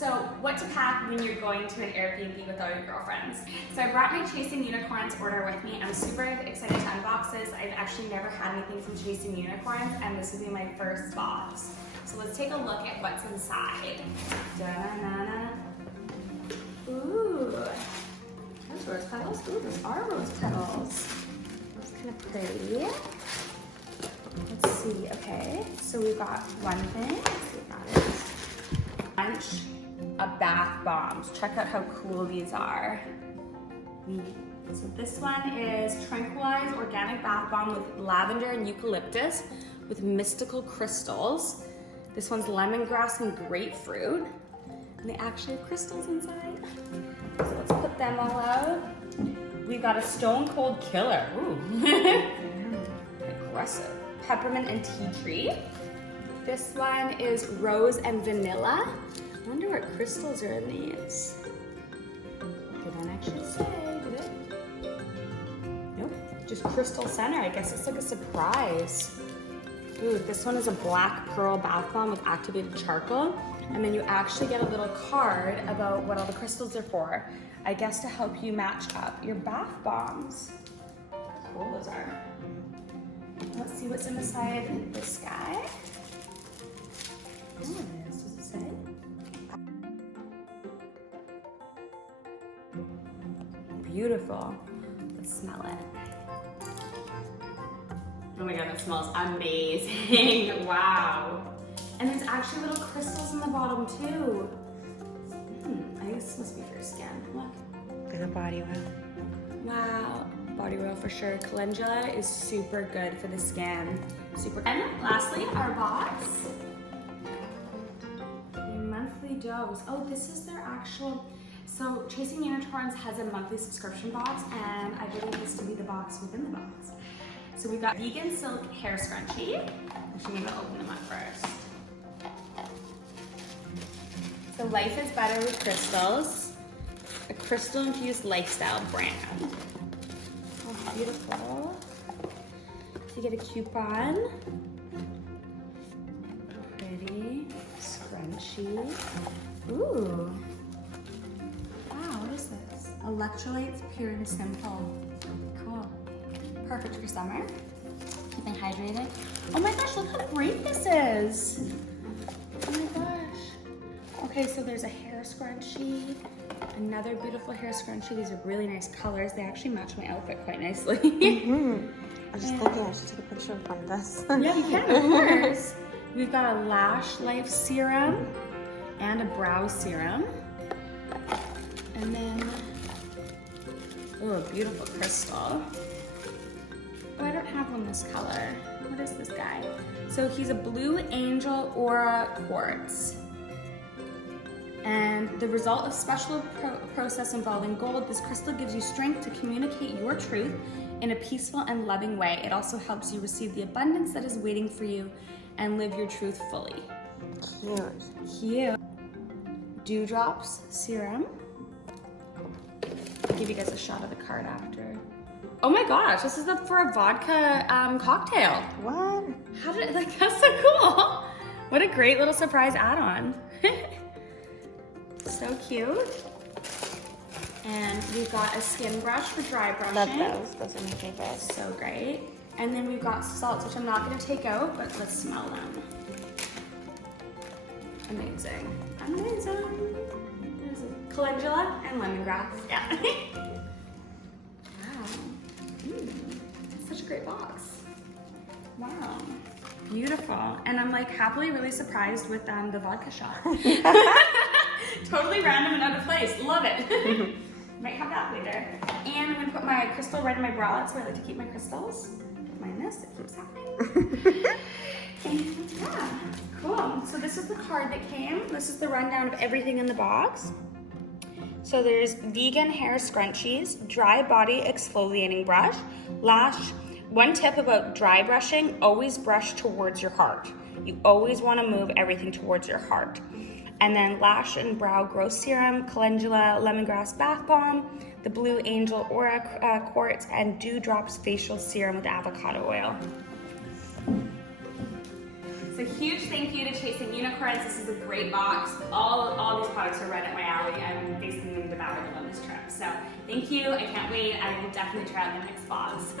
So what to pack when you're going to an Airbnb with all your girlfriends. So I brought my Chasin Unicorns order with me. I'm super excited to unbox this. I've actually never had anything from Chasin Unicorns, and this will be my first box. So let's take a look at what's inside. Da-na-na-na. Ooh, those rose petals. Ooh, those are rose petals. That's kind of pretty. Let's see, okay. So we've got one thing. Let's see what that is. Bunch of bath bombs. Check out how cool these are. So this one is Tranquilized Organic Bath Bomb with lavender and eucalyptus with mystical crystals. This one's lemongrass and grapefruit. And they actually have crystals inside. So let's put them all out. We've got a Stone Cold Killer. Ooh. Aggressive. Peppermint and tea tree. This one is rose and vanilla. I wonder what crystals are in these. They don't actually say, do they? Nope, just crystal center. I guess it's like a surprise. Ooh, this one is a black pearl bath bomb with activated charcoal. And then you actually get a little card about what all the crystals are for. I guess to help you match up your bath bombs. How cool those are. Let's see what's inside this guy. Oh, this does it say? Beautiful. Let's smell it. Oh my god, it smells amazing. Wow. And there's actually little crystals in the bottom too. I think this must be for your skin. Look. Like a body oil. Wow. Body oil for sure. Calendula is super good for the skin. Super. And lastly, our box. Your monthly dose. Oh, this is their actual. So Chasin Unicorns has a monthly subscription box, and I believe this to be the box within the box. So we got vegan silk hair scrunchie. I'm gonna open them up first. So Life is Better with Crystals, a crystal-infused lifestyle brand. Oh, beautiful. So you get a coupon. Pretty. Scrunchie. Ooh. Wow, what is this? Electrolytes, pure and simple. Cool. Perfect for summer. Keeping hydrated. Oh my gosh, look how great this is. Oh my gosh. Okay, so there's a hair scrunchie, another beautiful hair scrunchie. These are really nice colors. They actually match my outfit quite nicely. I was just thinking I should take a picture in front of this. Yeah, you can, of course. We've got a Lash Life serum and a brow serum. And then, oh, a beautiful crystal. Oh, I don't have one this color. What is this guy? So he's a Blue Angel Aura Quartz. And the result of special process involving gold, this crystal gives you strength to communicate your truth in a peaceful and loving way. It also helps you receive the abundance that is waiting for you and live your truth fully. Cute. Cute. Dewdrops serum. I'll give you guys a shot of the card after. Oh my gosh, this is for a vodka cocktail. What? How did, like, that's so cool. What a great little surprise add-on. So cute. And we've got a skin brush for dry brushing. Love those. Those are my favorites. So great. And then we've got salts, which I'm not going to take out, but let's smell them. Amazing. Amazing. There's a calendula and lemongrass. Yeah. Wow. It's such a great box. Wow. Beautiful. And I'm like happily really surprised with the vodka shot. Totally random and out of place. Love it. Might have that later. And I'm gonna put my crystal right in my bra. That's where I like to keep my crystals. Mind this, it keeps happening. And yeah, cool. So this is the card that came. This is the rundown of everything in the box. So there's vegan hair scrunchies, dry body exfoliating brush, lash. One tip about dry brushing, always brush towards your heart. You always wanna move everything towards your heart. And then Lash and Brow Growth Serum, Calendula Lemongrass Bath Bomb, the Blue Angel Aura Quartz, and Dewdrops Facial Serum with avocado oil. So So huge thank you to Chasin Unicorns. This is a great box. All these products are right up my alley. I'm basically going to devour them on this trip. So thank you. I can't wait. I will definitely try out the next box.